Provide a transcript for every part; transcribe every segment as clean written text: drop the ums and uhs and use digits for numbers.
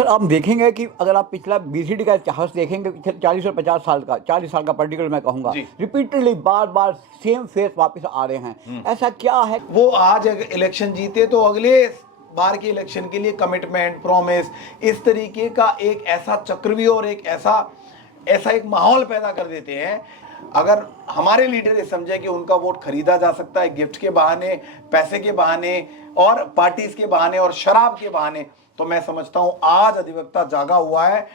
Sir आप देखेंगे कि अगर आप पिछला बीसीडी का इतिहास देखेंगे, 40 और 50 साल का, 40 साल का पर्टिकुलर मैं कहूँगा, जी। रिपीटेडली बार बार सेम फेस वापस आ रहे हैं। ऐसा क्या है? वो आज अगर इलेक्शन जीते तो अगले बार के इलेक्शन के लिए कमिटमेंट, प्रॉमिस, इस तरीके का एक ऐसा चक्रव्यूह और एक ऐसा एक माहौल पैदा कर देते हैं। अगर हमारे लीडर ये समझे कि उनका वोट खरीदा जा सकता है गिफ्ट के बहाने, पैसे के बहाने और पार्टीज के बहाने और शराब के बहाने, तो मैं समझता हूं आज अधिवक्ता जागा हुआ है।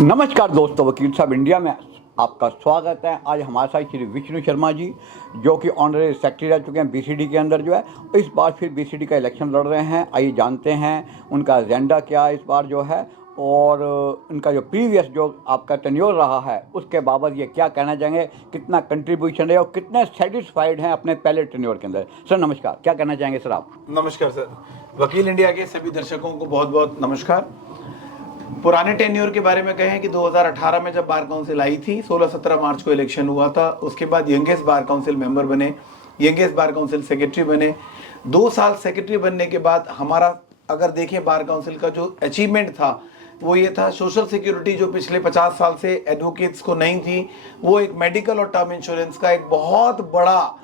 नमस्कार दोस्तों, वकील साहब इंडिया में आपका स्वागत है। आज हमारे साथ श्री विष्णु शर्मा जी, जो कि ऑनरेरी सेक्रेटरी रह चुके हैं बीसीडी के अंदर, जो है इस बार फिर बीसीडी का इलेक्शन लड़ रहे हैं। आइए जानते हैं उनका एजेंडा क्या है इस बार जो है, और उनका जो प्रीवियस जो आपका टेन्योर रहा है उसके बाबत ये क्या कहना चाहेंगे, कितना कंट्रीब्यूशन है और कितने सेटिस्फाइड हैं अपने पहले टेन्योर के अंदर। सर नमस्कार, क्या कहना चाहेंगे सर आप? नमस्कार सर, वकील इंडिया के सभी दर्शकों को बहुत बहुत नमस्कार। पुराने टेन्योर के बारे में कहें कि 2018 में जब बार काउंसिल आई थी, 16-17 मार्च को इलेक्शन हुआ था। उसके बाद यंगेस्ट बार काउंसिल मेंबर बने, यंगेस्ट बार काउंसिल सेक्रेटरी बने। 2 साल सेक्रेटरी बनने के बाद हमारा अगर देखें बार काउंसिल का जो अचीवमेंट था वो ये था, सोशल सिक्योरिटी जो पिछले 50 साल से एडवोकेट्स को नहीं थी, वो एक मेडिकल और टर्म इंश्योरेंस का एक बहुत बड़ा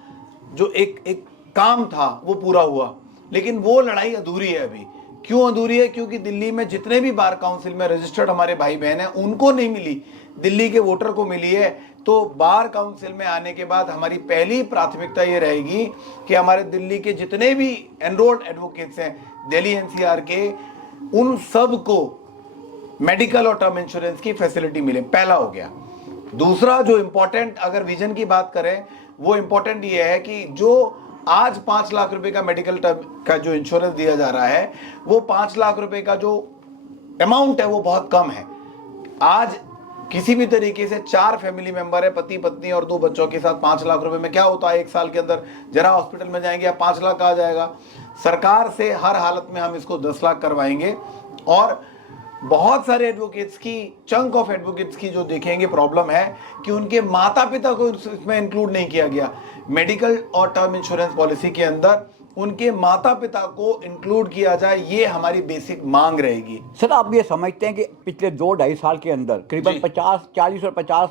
जो एक काम था वो पूरा हुआ। लेकिन वो लड़ाई अधूरी है अभी। क्यों अधूरी है? क्योंकि दिल्ली में जितने भी बार काउंसिल में रजिस्टर्ड हमारे भाई बहन हैं उनको नहीं मिली, दिल्ली के वोटर को मिली है। तो बार काउंसिल में आने के बाद हमारी पहली प्राथमिकता ये रहेगी कि हमारे दिल्ली के जितने भी एनरोल्ड एडवोकेट्स हैं दिल्ली एनसीआर के, उन सब को मेडिकल और टर्म इंश्योरेंस की फैसिलिटी मिले। पहला हो गया। दूसरा जो इंपॉर्टेंट अगर विजन की बात करें, वो इंपॉर्टेंट ये है कि जो आज 5 लाख रुपए का मेडिकल टर्म का जो इंश्योरेंस दिया जा रहा है, वो 5 लाख रुपए का जो अमाउंट है वो बहुत कम है। आज किसी भी तरीके से 4 फैमिली मेंबर है, पति पत्नी और 2 बच्चों के साथ 5 लाख रुपए में क्या होता है? 1 साल के अंदर जरा हॉस्पिटल में जाएंगे या 5 लाख आ जाएगा। सरकार से हर हालत में हम इसको 10 लाख करवाएंगे। और बहुत सारे एडवोकेट्स की, चंक ऑफ एडवोकेट्स की जो देखेंगे प्रॉब्लम है कि उनके माता पिता को इसमें इंक्लूड नहीं किया गया। मेडिकल और टर्म इंश्योरेंस पॉलिसी के अंदर उनके माता पिता को इंक्लूड किया जाए, ये हमारी बेसिक मांग रहेगी। सर आप ये समझते हैं कि पिछले 2-2.5 साल के अंदर करीबन 40 और 50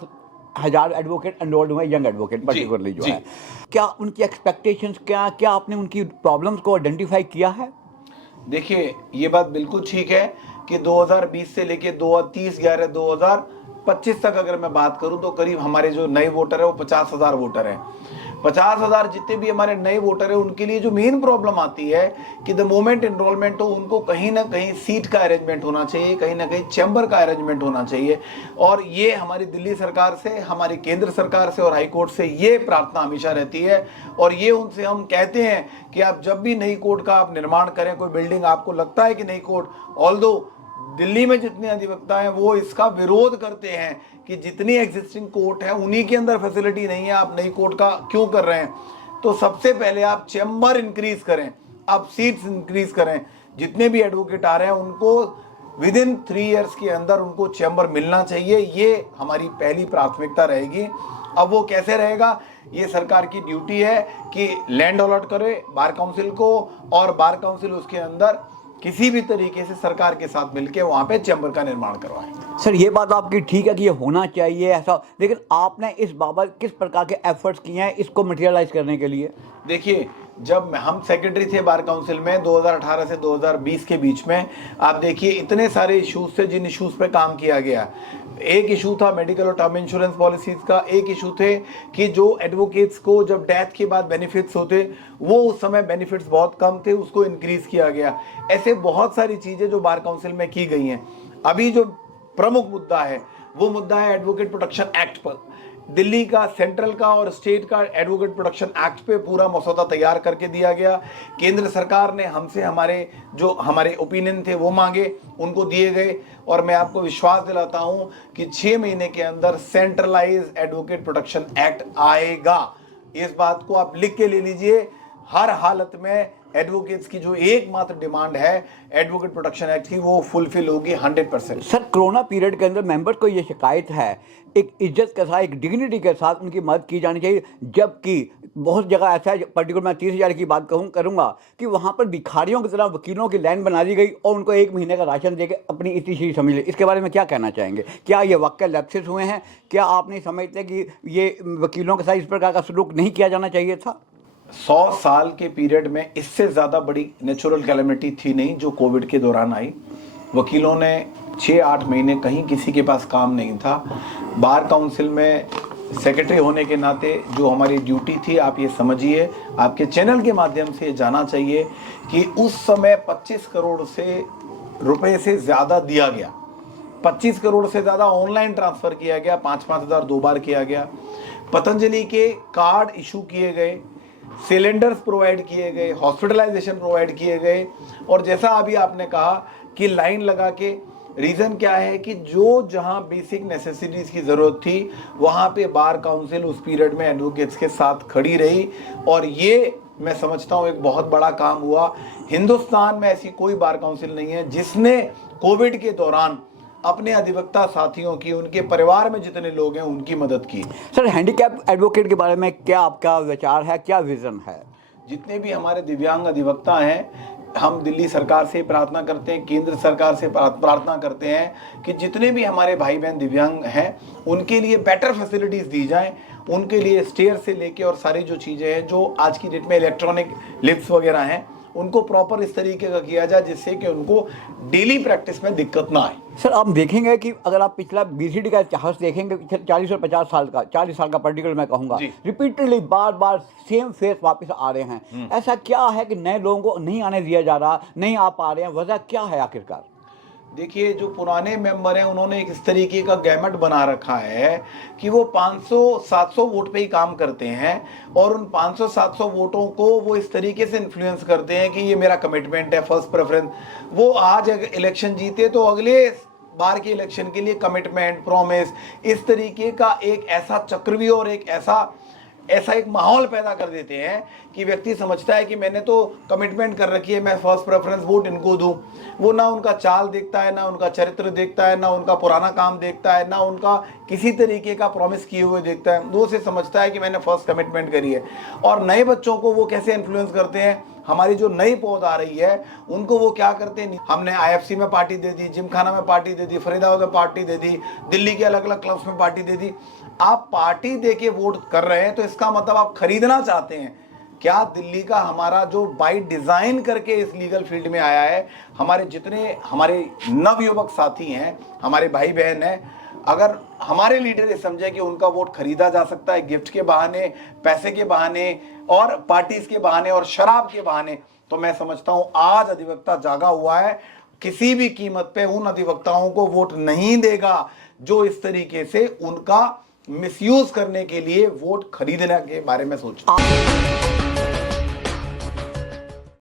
हजार एडवोकेट एनरोल्ड हुए, यंग एडवोकेट पर्टिकुलरली जो है, क्या उनकी एक्सपेक्टेशंस क्या आपने उनकी प्रॉब्लम्स को आइडेंटिफाई किया है? देखिए, ये बात बिल्कुल ठीक है कि 2020 से लेके 2025 तक अगर मैं बात करूं तो करीब हमारे जो नए वोटर है वो 50,000 वोटर हैं। 50,000 जितने भी हमारे नए वोटर है उनके लिए जो मेन प्रॉब्लम आती है कि द मोमेंट एनरोलमेंट हो, उनको कहीं ना कहीं सीट का अरेंजमेंट होना चाहिए, कहीं ना कहीं चैम्बर का अरेंजमेंट होना चाहिए। और ये हमारी दिल्ली सरकार से, हमारी केंद्र सरकार से और हाई कोर्ट से ये प्रार्थना हमेशा रहती है। और ये उनसे हम कहते हैं कि आप जब भी नई कोर्ट का आप निर्माण करें, कोई बिल्डिंग आपको लगता है कि नई कोर्ट, ऑल्दो दिल्ली में जितने अधिवक्ता हैं वो इसका विरोध करते हैं कि जितनी एग्जिस्टिंग कोर्ट है उन्हीं के अंदर फैसिलिटी नहीं है, आप नई कोर्ट का क्यों कर रहे हैं? तो सबसे पहले आप चैम्बर इंक्रीज करें, आप सीट्स इंक्रीज करें। जितने भी एडवोकेट आ रहे हैं उनको विदिन 3 इयर्स के अंदर उनको चैम्बर मिलना चाहिए। ये हमारी पहली प्राथमिकता रहेगी। अब वो कैसे रहेगा? ये सरकार की ड्यूटी है कि लैंड अलॉट करे बार काउंसिल को, और बार काउंसिल उसके अंदर किसी भी तरीके से सरकार के साथ मिलकर वहां पे चैम्बर का निर्माण करवाएं। सर ये बात आपकी ठीक है कि ये होना चाहिए ऐसा, लेकिन आपने इस बाबत किस प्रकार के एफर्ट्स किए हैं इसको मटेरियलाइज करने के लिए? देखिए, जब हम सेक्रेटरी थे बार काउंसिल में 2018 से 2020 के बीच में, आप देखिए इतने सारे इश्यूज थे जिन इश्यूज पे काम किया गया। एक इशू था मेडिकल और टर्म इंश्योरेंस पॉलिसीज का, एक इशू थे कि जो एडवोकेट्स को जब डेथ के बाद बेनिफिट्स होते, वो उस समय बेनिफिट्स बहुत कम थे, उसको इंक्रीज किया गया। ऐसे बहुत सारी चीजें जो बार काउंसिल में की गई हैं। अभी जो प्रमुख मुद्दा है वो मुद्दा है एडवोकेट प्रोटेक्शन एक्ट पर। दिल्ली का, सेंट्रल का और स्टेट का एडवोकेट प्रोटेक्शन एक्ट पे पूरा मसौदा तैयार करके दिया गया। केंद्र सरकार ने हमसे हमारे ओपिनियन थे वो मांगे, उनको दिए गए। और मैं आपको विश्वास दिलाता हूं कि 6 महीने के अंदर सेंट्रलाइज एडवोकेट प्रोटेक्शन एक्ट आएगा। इस बात को आप लिख के ले लीजिए। हर हालत में एडवोकेट्स की जो एकमात्र डिमांड है एडवोकेट प्रोटेक्शन एक्ट की, वो फुलफिल होगी 100%। सर, कोरोना पीरियड के अंदर मेंबर को ये शिकायत है, एक इज्जत के साथ, एक डिग्निटी के साथ उनकी मदद की जानी चाहिए, जबकि बहुत जगह ऐसा है, पर्टिकुलर मैं 30,000 की बात करूंगा कि वहां पर भिखारियों की तरह वकीलों की लाइन बना दी गई और उनको 1 महीने का राशन देके अपनी इतनी समझ ली। इसके बारे में क्या कहना चाहेंगे? क्या ये वाकई लैप्सेस हुए हैं? क्या आप नहीं समझते कि ये वकीलों के साथ इस प्रकार का सलूक नहीं किया जाना चाहिए था? 100 साल के पीरियड में इससे ज़्यादा बड़ी नेचुरल कैलेमिटी थी नहीं जो कोविड के दौरान आई। वकीलों ने 6-8 महीने कहीं किसी के पास काम नहीं था। बार काउंसिल में सेक्रेटरी होने के नाते जो हमारी ड्यूटी थी, आप ये समझिए, आपके चैनल के माध्यम से जाना चाहिए कि उस समय 25 करोड़ रुपए से ज़्यादा दिया गया। 25 करोड़ से ज़्यादा ऑनलाइन ट्रांसफ़र किया गया, 5-5 हज़ार 2 बार किया गया। पतंजलि के कार्ड इशू किए गए, सिलेंडर्स प्रोवाइड किए गए, हॉस्पिटलाइजेशन प्रोवाइड किए गए। और जैसा अभी आपने कहा कि लाइन लगा के, रीज़न क्या है कि जो जहां बेसिक नेसेसिटीज़ की ज़रूरत थी वहां पे बार काउंसिल उस पीरियड में एडवोकेट्स के साथ खड़ी रही, और ये मैं समझता हूं एक बहुत बड़ा काम हुआ। हिंदुस्तान में ऐसी कोई बार काउंसिल नहीं है जिसने कोविड के दौरान अपने अधिवक्ता साथियों की, उनके परिवार में जितने लोग हैं, उनकी मदद की। सर, हैंडीकैप एडवोकेट के बारे में क्या आपका विचार है, क्या विजन है? जितने भी हमारे दिव्यांग अधिवक्ता हैं, हम दिल्ली सरकार से प्रार्थना करते हैं, केंद्र सरकार से प्रार्थना करते हैं कि जितने भी हमारे भाई बहन दिव्यांग हैं उनके लिए बेटर फैसिलिटीज़ दी जाएं, उनके लिए स्टेयर से लेके और सारी जो चीज़ें हैं जो आज की डेट में इलेक्ट्रॉनिक लिफ्ट्स वगैरह हैं, उनको प्रॉपर इस तरीके का किया जाए जिससे कि उनको डेली प्रैक्टिस में दिक्कत ना आए। सर, आप देखेंगे कि अगर आप पिछला बीसीडी का इतिहास देखेंगे, 40 और 50 साल का, 40 साल का पर्टिकुलर मैं कहूँगा, रिपीटेडली बार बार सेम फेस वापस आ रहे हैं। ऐसा क्या है कि नए लोगों को नहीं आने दिया जा रहा, नहीं आ पा रहे हैं? वजह क्या है आखिरकार? देखिए, जो पुराने मेंबर हैं उन्होंने एक इस तरीके का गैमेट बना रखा है कि वो 500-700 वोट पे ही काम करते हैं, और उन 500-700 वोटों को वो इस तरीके से इन्फ्लुएंस करते हैं कि ये मेरा कमिटमेंट है, फर्स्ट प्रेफरेंस। वो आज इलेक्शन जीते तो अगले बार के इलेक्शन के लिए कमिटमेंट, प्रॉमिस, इस तरीके का एक ऐसा चक्रव्यूह और एक ऐसा एक माहौल पैदा कर देते हैं कि व्यक्ति समझता है कि मैंने तो कमिटमेंट कर रखी है, मैं फर्स्ट प्रेफरेंस वोट इनको दूं। वो ना उनका चाल देखता है, ना उनका चरित्र देखता है, ना उनका पुराना काम देखता है, ना उनका किसी तरीके का प्रॉमिस किए हुए देखता है। वो से समझता है कि मैंने फर्स्ट कमिटमेंट करी है। और नए बच्चों को वो कैसे इन्फ्लुएंस करते हैं? हमारी जो नई पौध आ रही है उनको वो क्या करते हैं, हमने IFC में पार्टी दे दी, जिमखाना में पार्टी दे दी, फरीदाबाद में पार्टी दे दी, दिल्ली के अलग अलग क्लब्स में पार्टी दे दी। आप पार्टी देके वोट कर रहे हैं तो इसका मतलब आप खरीदना चाहते हैं। क्या दिल्ली का हमारा जो बाई डिजाइन करके इस लीगल फील्ड में आया है, हमारे जितने हमारे नवयुवक साथी हैं, हमारे भाई बहन हैं, अगर हमारे लीडर ये समझे कि उनका वोट खरीदा जा सकता है गिफ्ट के बहाने, पैसे के बहाने और पार्टीज के बहाने और शराब के बहाने, तो मैं समझता हूं आज अधिवक्ता जागा हुआ है, किसी भी कीमत पे उन अधिवक्ताओं को वोट नहीं देगा जो इस तरीके से उनका मिसयूज करने के लिए वोट खरीदने के बारे में सोचते हैं।